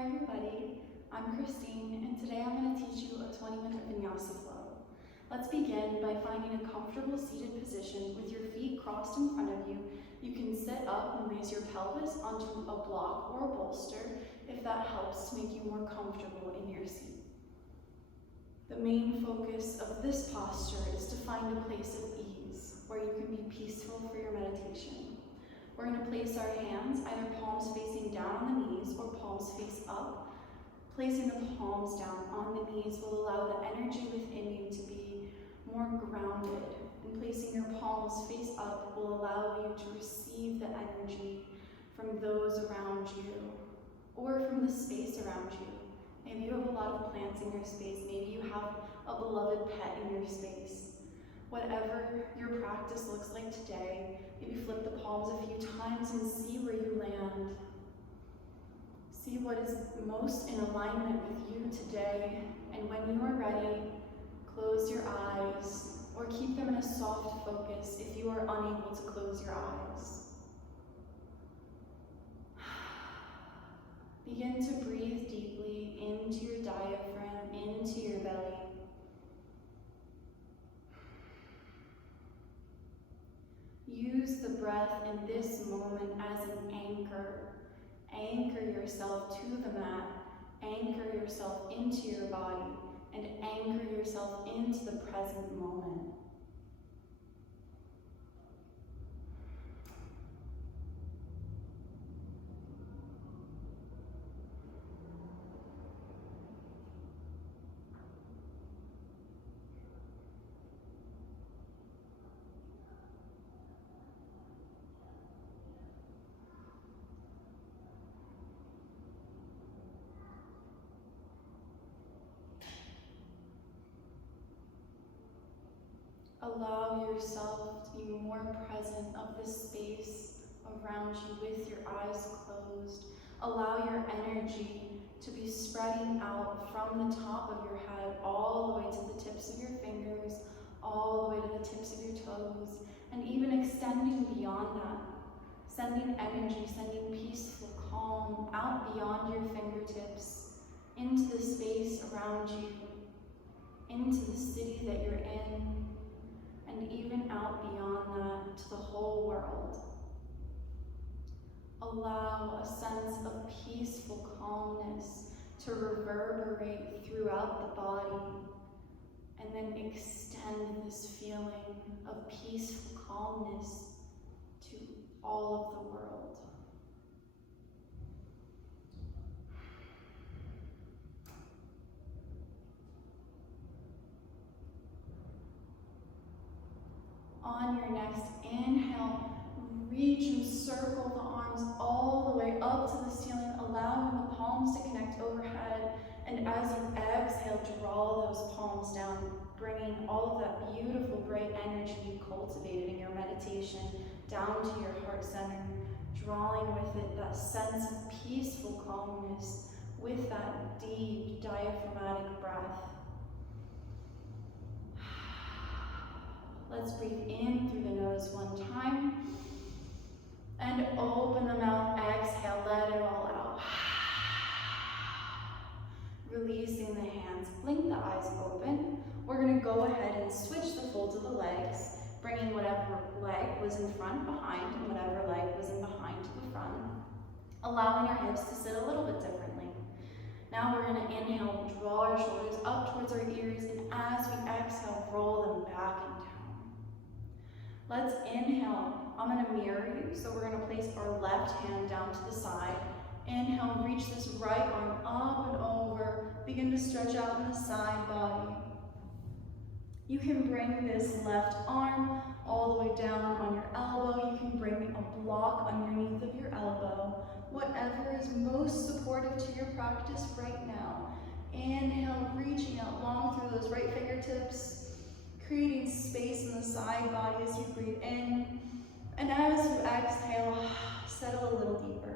Hi everybody, I'm Christine and today I'm going to teach you a 20-minute vinyasa flow. Let's begin by finding a comfortable seated position with your feet crossed in front of you. You can sit up and raise your pelvis onto a block or a bolster if that helps to make you more comfortable in your seat. The main focus of this posture is to find a place of ease where you can be peaceful for your meditation. We're going to place our hands, either palms facing down on the knees or palms face up. Placing the palms down on the knees will allow the energy within you to be more grounded. And placing your palms face up will allow you to receive the energy from those around you or from the space around you. Maybe you have a lot of plants in your space. Maybe you have a beloved pet in your space. Whatever your practice looks like today, maybe flip the palms a few times and see where you land. See what is most in alignment with you today, and when you are ready, close your eyes or keep them in a soft focus if you are unable to close your eyes. Begin to breathe deeply into your diaphragm, into your belly. Use the breath in this moment as an anchor. Anchor yourself to the mat, anchor yourself into your body, and anchor yourself into the present moment. Allow yourself to be more present of the space around you with your eyes closed. Allow your energy to be spreading out from the top of your head all the way to the tips of your fingers, all the way to the tips of your toes, and even extending beyond that. Sending energy, sending peaceful calm out beyond your fingertips, into the space around you, into the city that you're in, and even out beyond that to the whole world. Allow a sense of peaceful calmness to reverberate throughout the body, and then extend this feeling of peaceful calmness to all of the world. On your next inhale, reach and circle the arms all the way up to the ceiling, allowing the palms to connect overhead. And as you exhale, draw those palms down, bringing all of that beautiful, bright energy you cultivated in your meditation down to your heart center, drawing with it that sense of peaceful calmness with that deep diaphragmatic breath. Let's breathe in through the nose one time. And open the mouth, exhale, let it all out. Releasing the hands, blink the eyes open. We're going to go ahead and switch the folds of the legs, bringing whatever leg was in front behind and whatever leg was in behind to the front, allowing our hips to sit a little bit differently. Now we're going to inhale, draw our shoulders up towards our ears, and as we exhale, roll them back and down. Let's inhale. I'm going to mirror you, so we're going to place our left hand down to the side. Inhale, reach this right arm up and over. Begin to stretch out in the side body. You can bring this left arm all the way down on your elbow. You can bring a block underneath of your elbow. Whatever is most supportive to your practice right now. Inhale, reaching out long through those right fingertips, creating space in the side body as you breathe in. And as you exhale, settle a little deeper.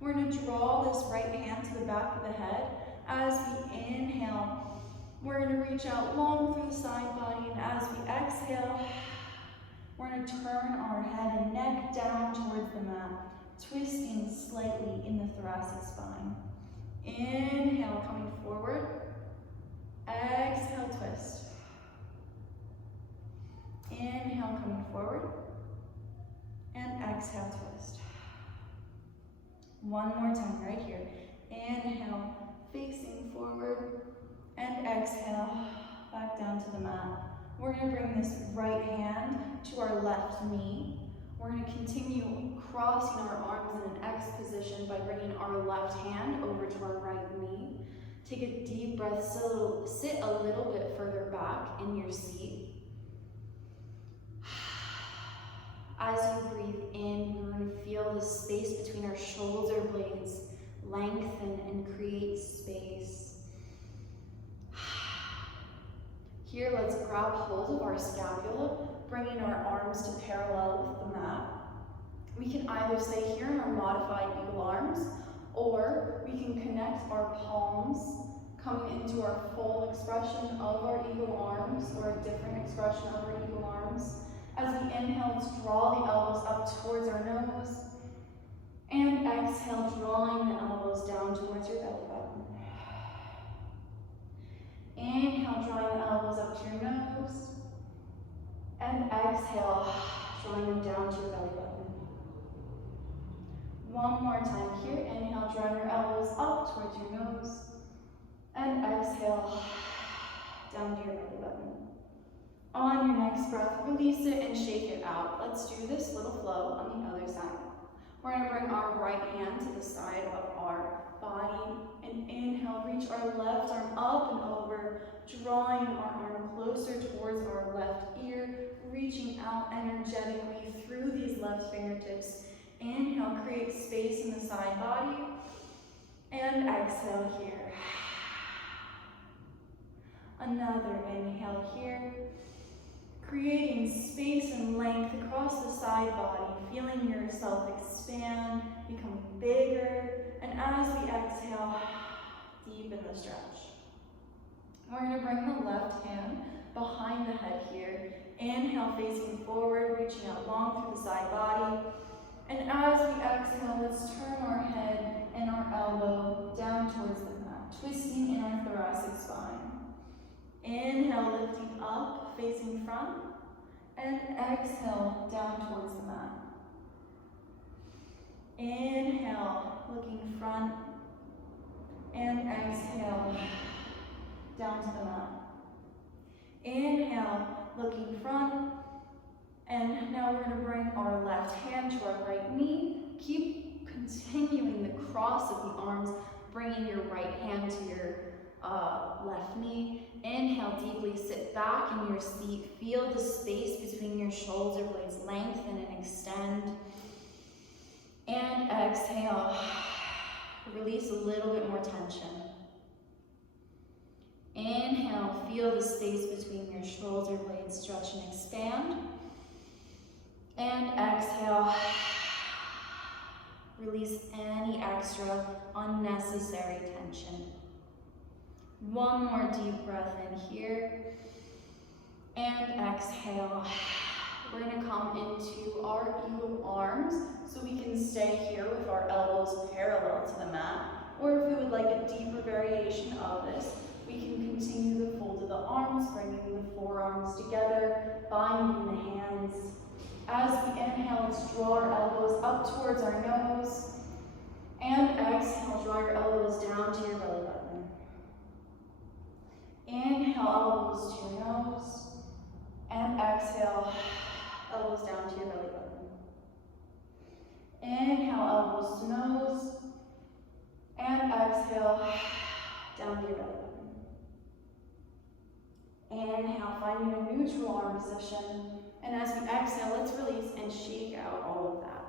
We're going to draw this right hand to the back of the head. As we inhale, we're going to reach out long through the side body. And as we exhale, we're going to turn our head and neck down towards the mat, twisting slowly. slightly in the thoracic spine. Inhale, coming forward. Exhale, twist. Inhale, coming forward. And exhale, twist. One more time right here. Inhale, facing forward. And exhale, back down to the mat. We're going to bring this right hand to our left knee. We're going to continue crossing our arms in an X position by bringing our left hand over to our right knee. Take a deep breath, sit a little bit further back in your seat. As you breathe in, we're going to feel the space between our shoulder blades lengthen and create space. Here, let's grab hold of our scapula, bringing our arms to parallel with the mat. We can either stay here in our modified eagle arms, or we can connect our palms, coming into our full expression of our eagle arms, or a different expression of our eagle arms. As we inhale, let's draw the elbows up towards our nose, and exhale, drawing the elbows down towards your belly button. Inhale, drawing the elbows up to your nose, and exhale, drawing them down to your belly button. One more time here. Inhale, drawing your elbows up towards your nose, and exhale, down to your belly button. On your next breath, release it and shake it out. Let's do this little flow on the other side. We're going to bring our right hand to the side of our body, and inhale, reach our left arm up and over, drawing our arm closer towards our left ear, reaching out energetically through these left fingertips. Inhale, create space in the side body, and exhale here. Another inhale here, creating space and length across the side body, feeling yourself expand, become bigger, and as we exhale, deepen the stretch. We're going to bring the left hand behind the head here. Inhale, facing forward, reaching out long through the side body. And as we exhale, let's turn our head and our elbow down towards the mat, twisting in our thoracic spine. Inhale, lifting up, facing front, and exhale, down towards the mat. Inhale, looking front, and exhale, down to the mat. Inhale, looking front, and now we're going to bring our left hand to our right knee. Keep continuing the cross of the arms, bringing your right hand to your left knee. Inhale, deeply sit back in your seat. Feel the space between your shoulder blades lengthen and extend. And exhale, release a little bit more tension. Inhale, feel the space between your shoulder blades stretch and expand. And exhale, release any extra unnecessary tension. One more deep breath in here, and exhale. We're going to come into our eagle arms, so we can stay here with our elbows parallel to the mat, or if we would like a deeper variation of this, we can continue the fold of the arms, bringing the forearms together, binding the hands. As we inhale, let's draw our elbows up towards our nose, and exhale, draw your elbows down to your belly button. Inhale, elbows to your nose, and exhale, elbows down to your belly button. Inhale, elbows to nose, and exhale, down to your belly button. Inhale, finding a neutral arm position, and as we exhale, let's release and shake out all of that.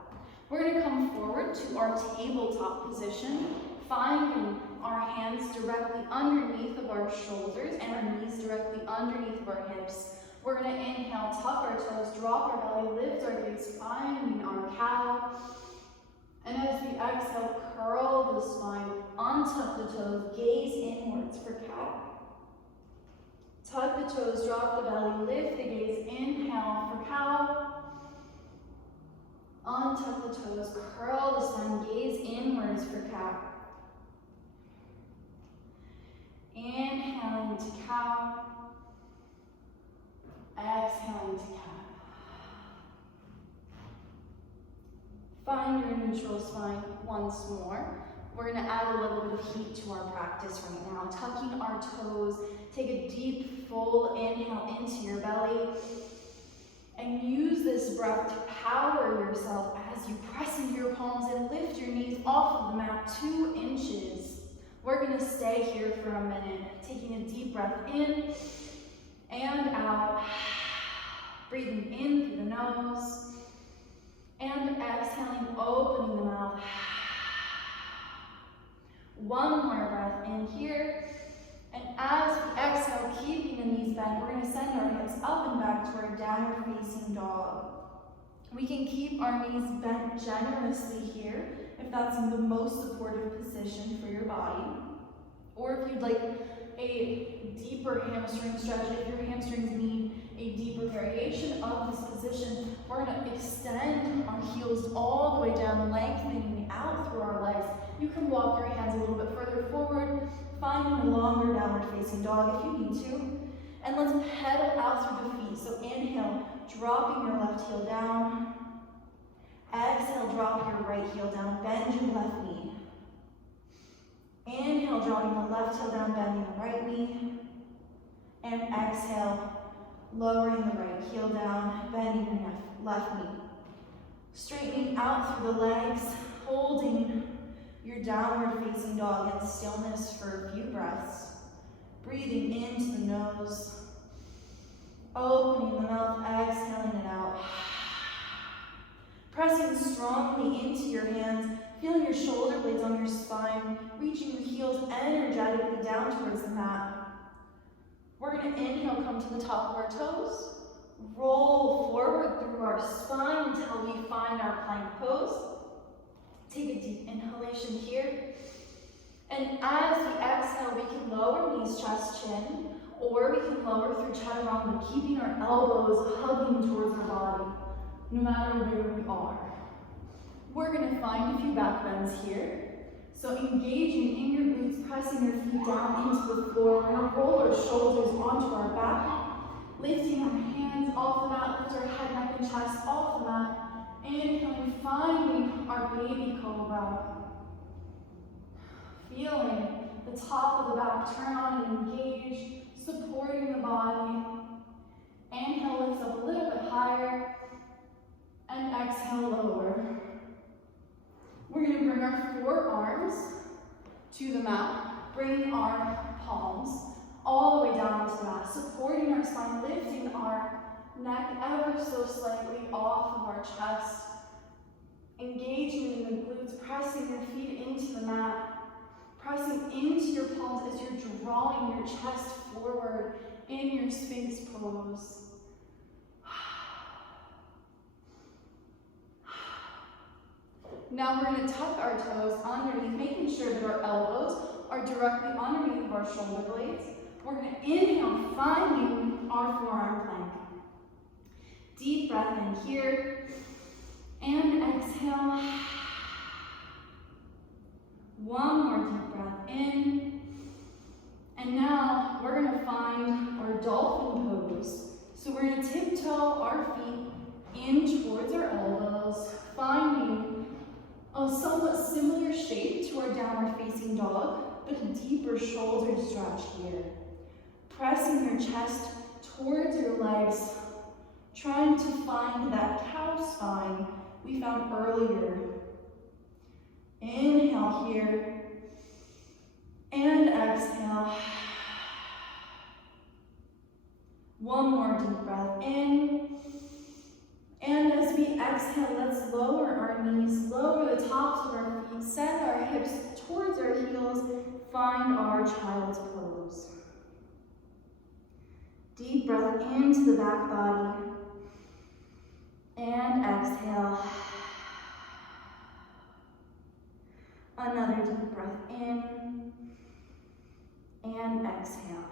We're going to come forward to our tabletop position, finding our hands directly underneath of our shoulders and our knees directly underneath of our hips. We're going to inhale, tuck our toes, drop our belly, lift our gaze, finding our cow. And as we exhale, curl the spine, untuck the toes, gaze inwards for cow. Tuck the toes, drop the belly, lift the gaze, inhale for cow. Untuck the toes, curl the spine, gaze in cow. Exhaling to cat. Find your neutral spine once more. We're gonna add a little bit of heat to our practice right now. Tucking our toes, take a deep, full inhale into your belly. And use this breath to power yourself as you press into your palms and lift your knees off of the mat 2 inches. We're gonna stay here for a minute, taking a deep breath in and out. Breathing in through the nose and exhaling, opening the mouth. One more breath in here. And as we exhale, keeping the knees bent, we're going to send our hips up and back to our downward facing dog. We can keep our knees bent generously here if that's the most supportive position for your body. Or if you'd like a deeper hamstring stretch, if your hamstrings need a deeper variation of this position, we're going to extend our heels all the way down, lengthening out through our legs. You can walk your hands a little bit further forward, finding a longer downward facing dog if you need to. And let's pedal out through the feet. So inhale, dropping your left heel down. Exhale, drop your right heel down, bend your left knee. Inhale, dropping the left heel down, bending the right knee. And exhale, lowering the right heel down, bending your left knee. Straightening out through the legs, holding your downward facing dog in stillness for a few breaths. Breathing into the nose, opening the mouth, exhaling it out. Pressing strongly into your hands, feeling your shoulder blades on your spine, reaching your heels energetically down towards the mat. We're going to inhale, come to the top of our toes, roll forward through our spine until we find our plank pose. Take a deep inhalation here. And as we exhale, we can lower knees, chest, chin, or we can lower through chaturanga, keeping our elbows hugging towards our body, no matter where we are. We're going to find a few back bends here. So engaging in your glutes, pressing your feet down into the floor. We're going to roll our shoulders onto our back, lifting our hands off the mat, lift our head, neck, and chest off the mat. Inhaling, finding our baby cobra. Feeling the top of the back turn on and engage, supporting the body. Inhale, lifts up a little bit higher, and exhale, lower. We're going to bring our forearms to the mat, bringing our palms all the way down to the mat, supporting our spine, lifting our neck ever so slightly off of our chest, engaging in the glutes, pressing your feet into the mat, pressing into your palms as you're drawing your chest forward in your Sphinx pose. Now we're going to tuck our toes underneath, making sure that our elbows are directly underneath our shoulder blades. We're going to inhale, finding our forearm plank. Deep breath in here, and exhale. One more deep breath in. And now we're going to find our dolphin pose. So we're going to tiptoe our feet in towards our elbows, finding a somewhat similar shape to our downward facing dog, but a deeper shoulder stretch here. Pressing your chest towards your legs, trying to find that cow spine we found earlier. Inhale here, and exhale. One more deep breath in. And as we exhale, let's lower our knees, lower the tops of our feet, send our hips towards our heels, find our child's pose. Deep breath into the back body, and exhale. Another deep breath in, and exhale.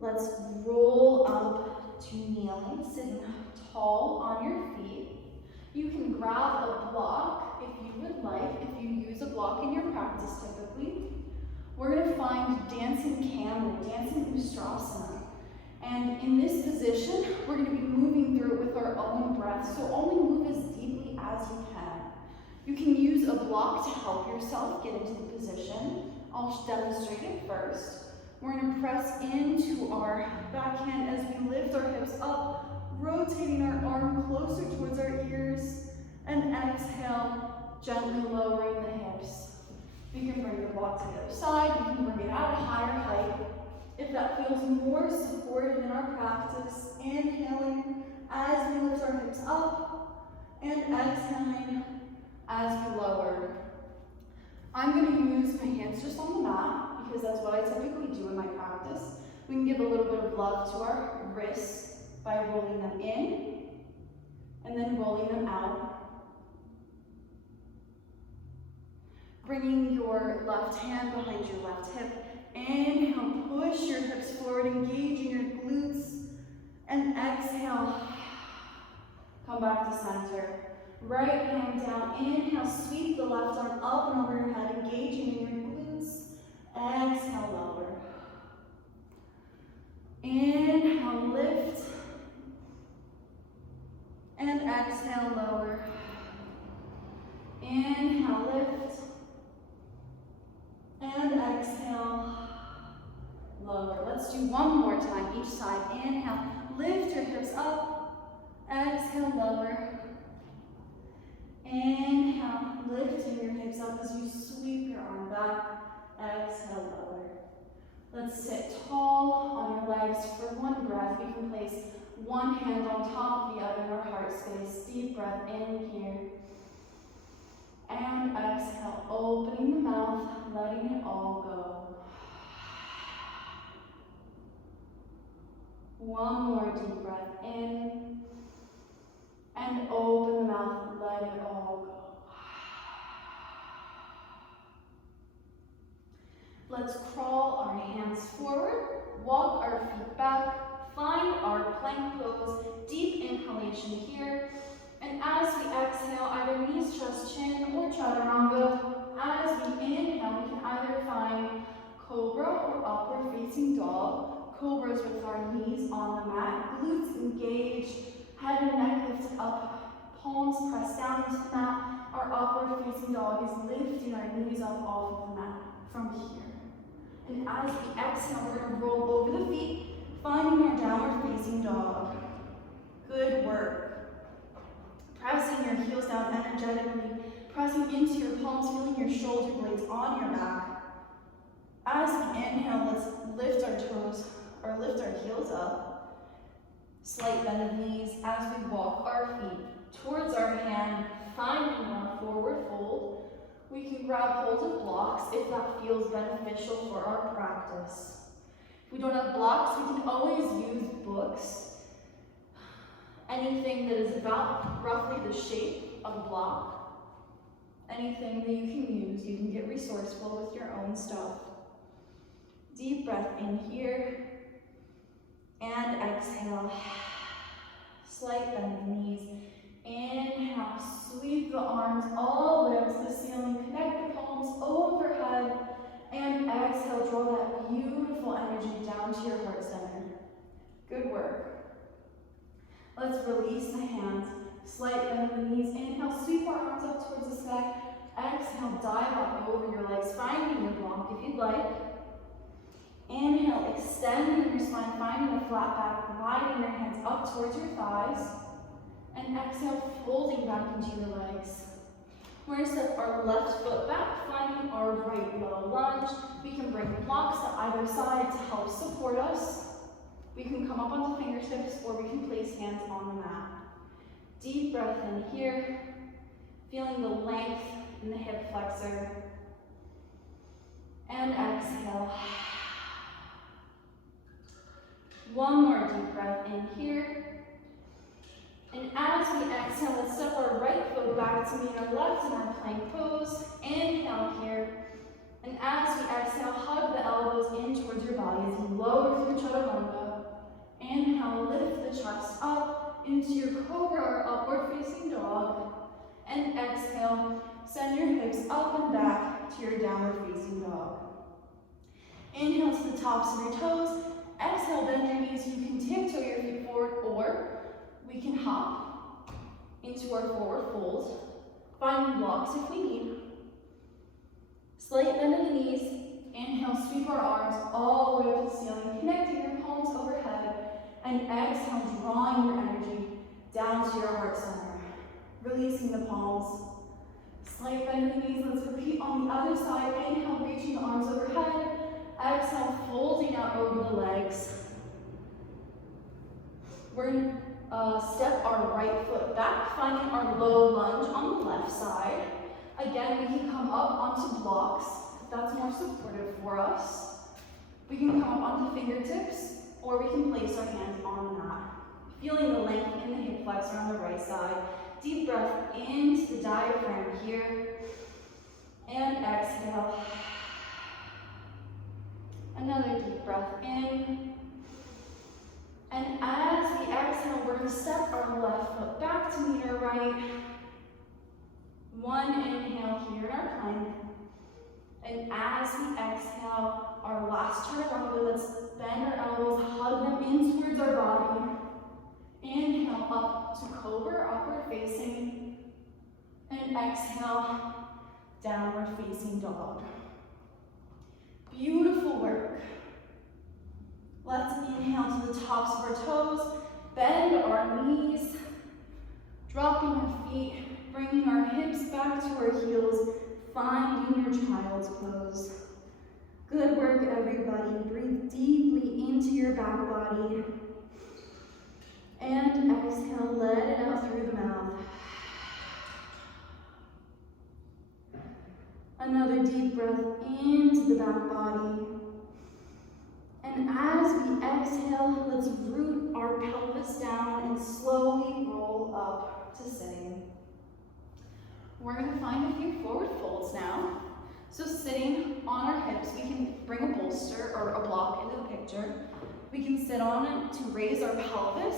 Let's roll up to kneeling, sitting tall on your feet. You can grab a block if you would like, if you use a block in your practice typically. We're going to find dancing Ustrasana. And in this position, we're going to be moving through it with our own breath, so only move as deeply as you can. You can use a block to help yourself get into the position. I'll demonstrate it first. We're going to press into our backhand as we lift our hips up, rotating our arm closer towards our ears, and exhale, gently lowering the hips. We can bring the block to the other side, we can bring it at a higher height. If that feels more supported in our practice, inhaling as we lift our hips up, and exhaling as we lower. I'm going to use my hands just on the mat, because that's what I typically do in my practice. We can give a little bit of love to our wrists by rolling them in, and then rolling them out. Bringing your left hand behind your left hip. Inhale, push your hips forward, engaging your glutes. And exhale, come back to center. Right hand down, inhale, sweep the left arm up and over your head, engaging in your glutes. Exhale, lower. Inhale, lift. And exhale, lower. Inhale, lift. And exhale, lower. Let's do one more time, each side. Inhale, lift your hips up. Exhale, lower. Inhale, lifting your hips up as you sweep your arm back. Exhale, lower. Let's sit tall on your legs for one breath. We can place one hand on top of the other in our heart space. Deep breath in here. And exhale, opening the mouth, letting it all go. One more deep breath in. And open the mouth, let it all go. Let's crawl our hands forward, walk our feet back, find our plank pose, deep inhalation here. And as we exhale, either knees, chest, chin, or chaturanga. As we inhale, we can either find cobra or upward facing dog. Cobras with our knees on the mat, glutes engaged, head and neck lifted up, palms pressed down into the mat. Our upward facing dog is lifting our knees up off of the mat from here. And as we exhale, we're going to roll over the feet, finding our downward facing dog. Good work. Pressing your heels down energetically, pressing into your palms, feeling your shoulder blades on your back. As we inhale, let's lift our toes, or lift our heels up. Slight bend of knees as we walk our feet towards our hand, finding our forward fold. We can grab hold of blocks if that feels beneficial for our practice. If we don't have blocks, we can always use books. Anything that is about roughly the shape of a block. Anything that you can use. You can get resourceful with your own stuff. Deep breath in here. And exhale. Slight bend of knees. Inhale, sweep the arms all the way up to the ceiling. Connect the palms overhead. And exhale, draw that beautiful energy down to your heart center. Good work. Let's release the hands. Slight bend of the knees. Inhale, sweep our arms up towards the sky. Exhale, dive up over your legs, finding your block if you'd like. Inhale, extending your spine, finding a flat back, gliding your hands up towards your thighs. And exhale, folding back into your legs. We're going to step our left foot back, finding our right low lunge. We can bring blocks to either side to help support us. We can come up onto fingertips, or we can place hands on the mat. Deep breath in here, feeling the length in the hip flexor. And exhale. One more deep breath in here. And as we exhale, let's step our right foot back to meet our left in our plank pose. Inhale here. And as we exhale, hug the elbows in towards your body as you lower through chaturanga. Inhale, lift the chest up into your cobra or upward facing dog. And exhale, send your hips up and back to your downward facing dog. Inhale to the tops of your toes. exhale, bend your knees. You can tiptoe your feet forward, or we can hop into our forward fold, finding blocks if we need. Slight bend of the knees. Inhale, sweep our arms all the way up to the ceiling, connecting your palms overhead, and exhale, drawing your energy down to your heart center, releasing the palms. Slight bend of the knees. Let's repeat on the other side. Inhale, reaching the arms overhead. Exhale, folding out over the legs. We're going to step our right foot back, finding our low lunge on the left side. Again, we can come up onto blocks if that's more supportive for us. We can come up onto fingertips, or we can place our hands on the mat. Feeling the length in the hip flexor on the right side. Deep breath into the diaphragm here. And exhale. Another deep breath in. And as we exhale, we're going to step our left foot back to meet our right. One inhale here in our plank. And as we exhale, our last chaturanga, let's bend our elbows, hug them in towards our body. Inhale up to cobra, upward facing. And exhale, downward facing dog. Beautiful work. Let's inhale to the tops of our toes, bend our knees, dropping our feet, bringing our hips back to our heels, finding your child's pose. Good work, everybody. Breathe deeply into your back body. And exhale, let it out through the mouth. Another deep breath into the back body. And as we exhale, let's root our pelvis down and slowly roll up to sitting. We're going to find a few forward folds now. So sitting on our hips, we can bring a bolster or a block into the picture. We can sit on it to raise our pelvis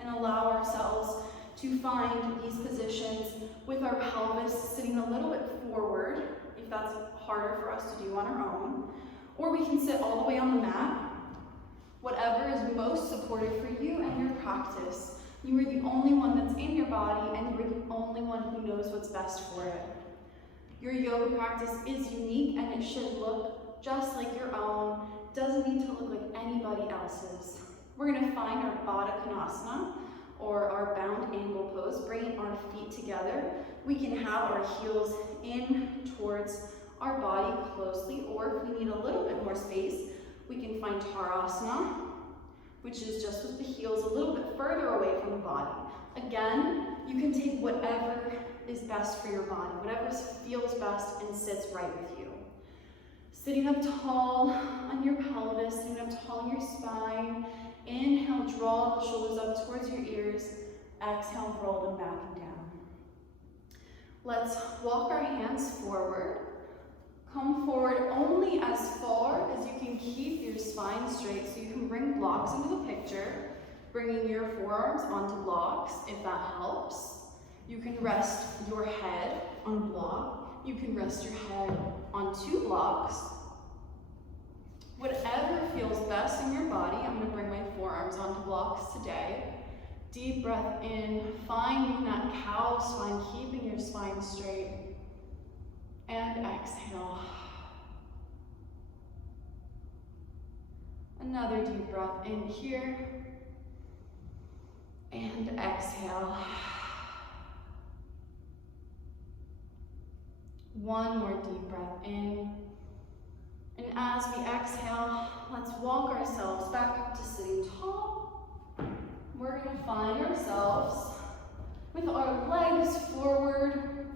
and allow ourselves to find these positions with our pelvis sitting a little bit forward, if that's harder for us to do on our own. Or we can sit all the way on the mat. Whatever is most supportive for you and your practice. You are the only one that's in your body, and you are the only one who knows what's best for it. Your yoga practice is unique, and it should look just like your own. Doesn't need to look like anybody else's. We're going to find our Baddha Konasana, or our bound angle pose, bringing our feet together. We can have our heels in towards our body closely, or if we need a little bit more space, we can find Tadasana, which is just with the heels a little bit further away from the body. Again, you can take whatever is best for your body, whatever feels best and sits right with you. Sitting up tall on your pelvis, sitting up tall on your spine. Inhale, draw the shoulders up towards your ears. Exhale, roll them back and down. Let's walk our hands forward. Come forward only as far as you can keep your spine straight, so you can bring blocks into the picture, bringing your forearms onto blocks if that helps. You can rest your head on a block. You can rest your head on 2 blocks. Whatever feels best in your body. I'm going to bring my forearms onto blocks today. Deep breath in, finding that cow spine, keeping your spine straight. And exhale. Another deep breath in here. And exhale. One more deep breath in. And as we exhale, let's walk ourselves back up to sitting tall. We're going to find ourselves with our legs forward.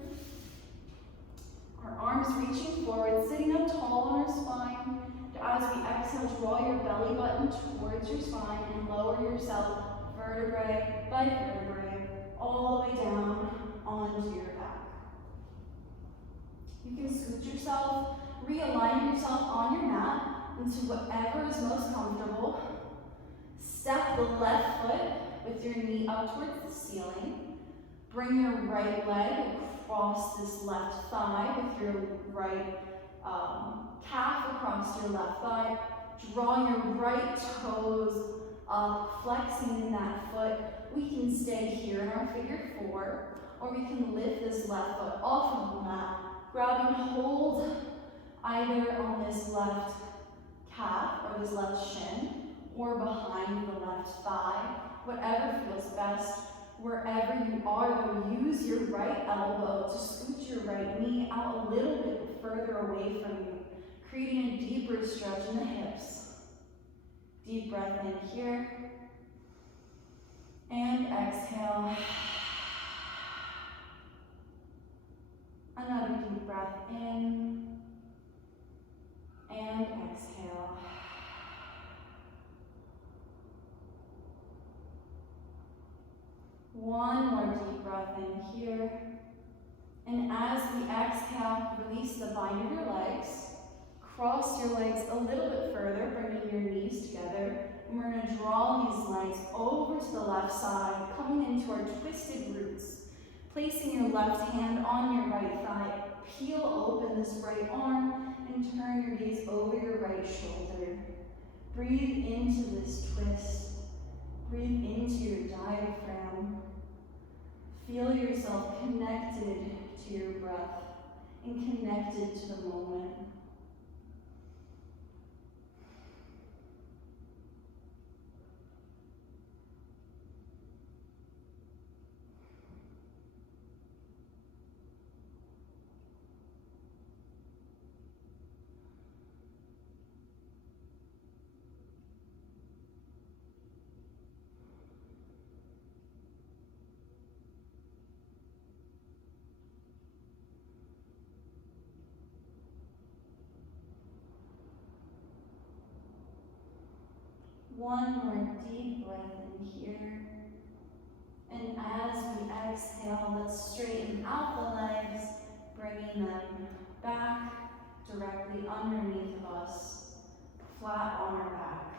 Our arms reaching forward, sitting up tall on our spine. As we exhale, draw your belly button towards your spine and lower yourself vertebrae by vertebrae all the way down onto your back. You can scoot yourself, realign yourself on your mat into whatever is most comfortable. Step the left foot with your knee up towards the ceiling. Bring your right leg across this left thigh with your right calf across your left thigh. Draw your right toes up, flexing in that foot. We can stay here in our figure 4, or we can lift this left foot off of the mat, grabbing hold either on this left calf or this left shin, or behind the left thigh, whatever feels best. Wherever you are, though, use your right elbow to scoot your right knee out a little bit further away from you, creating a deeper stretch in the hips. Deep breath in here, and exhale. Another deep breath in, and exhale. One more deep breath in here. And as we exhale, release the bind of your legs. Cross your legs a little bit further, bringing your knees together. And we're going to draw these legs over to the left side, coming into our twisted roots. Placing your left hand on your right thigh. Peel open this right arm and turn your gaze over your right shoulder. Breathe into this twist. Breathe into your diaphragm. Feel yourself connected to your breath and connected to the moment. One more deep breath in here. And as we exhale, let's straighten out the legs, bringing them back directly underneath of us, flat on our back.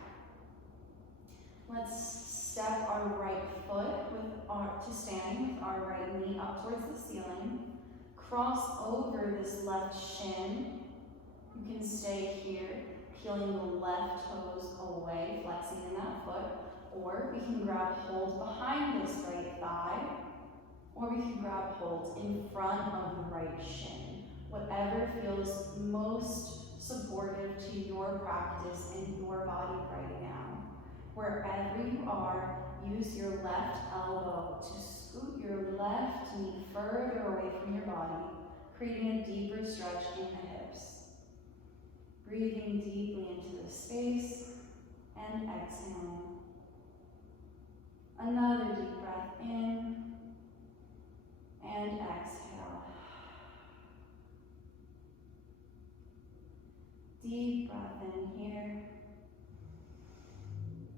Let's step our right foot to standing with our right knee up towards the ceiling. Cross over this left shin. You can stay here, peeling the left toes away, flexing in that foot, or we can grab hold behind this right thigh, or we can grab hold in front of the right shin. Whatever feels most supportive to your practice and your body right now. Wherever you are, use your left elbow to scoot your left knee further away from your body, creating a deeper stretch in the hips. Breathing deeply into the space and exhaling. Another deep breath in and exhale. Deep breath in here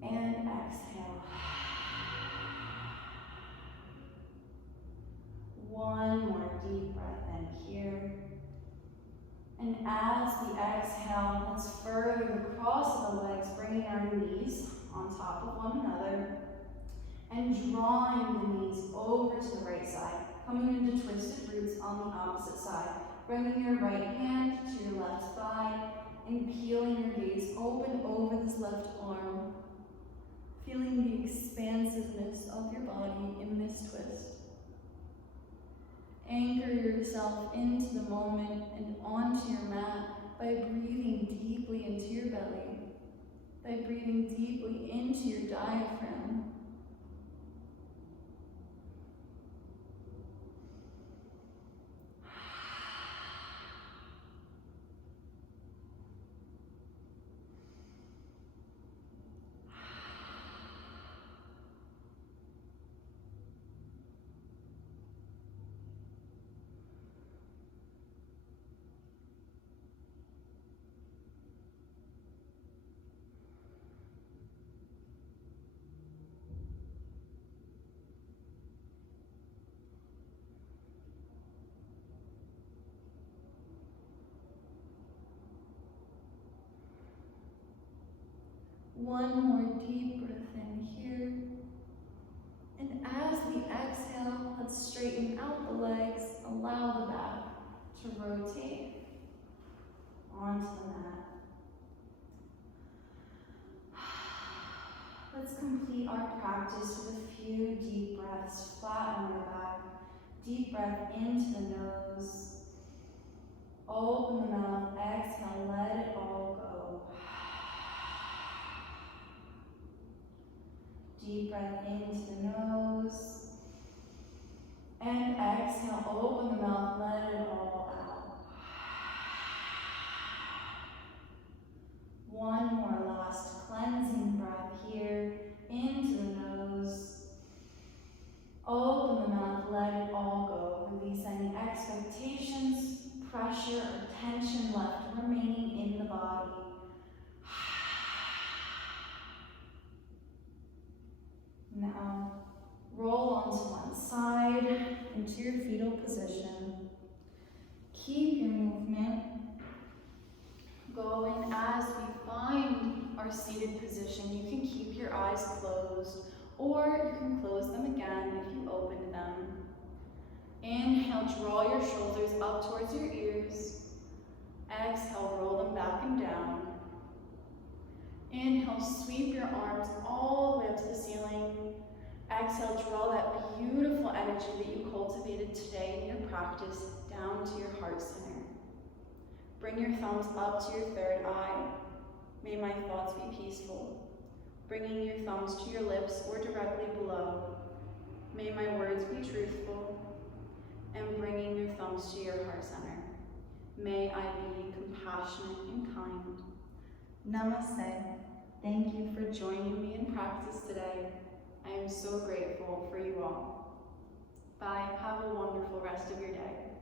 and exhale. One more deep breath in here. And as we exhale, let's further the cross of the legs, bringing our knees on top of one another and drawing the knees over to the right side, coming into twisted roots on the opposite side, bringing your right hand to your left thigh and peeling your gaze open over this left arm, feeling the expansiveness of your body in this twist. Anchor yourself into the moment and onto your mat by breathing deeply into your belly, by breathing deeply into your diaphragm. One more deep breath in here. And as we exhale, let's straighten out the legs, allow the back to rotate onto the mat. Let's complete our practice with a few deep breaths, flat on our back. Deep breath into the nose. Open the mouth, exhale, let it all go. Deep breath into the nose. And exhale, open the mouth, let it all out. One more last cleansing breath here, into the nose. Open the mouth, let it all go. Release any expectations, pressure, or tension left remaining in the body. Now, roll onto one side into your fetal position. Keep your movement going as we find our seated position. You can keep your eyes closed, or you can close them again if you opened them. Inhale, draw your shoulders up towards your ears. Exhale, roll them back and down. Inhale, sweep your arms all the way up to the ceiling. Exhale, draw that beautiful energy that you cultivated today in your practice down to your heart center. Bring your thumbs up to your third eye. May my thoughts be peaceful. Bringing your thumbs to your lips or directly below. May my words be truthful. And bringing your thumbs to your heart center. May I be compassionate and kind. Namaste. Thank you for joining me in practice today. I am so grateful for you all. Bye. Have a wonderful rest of your day.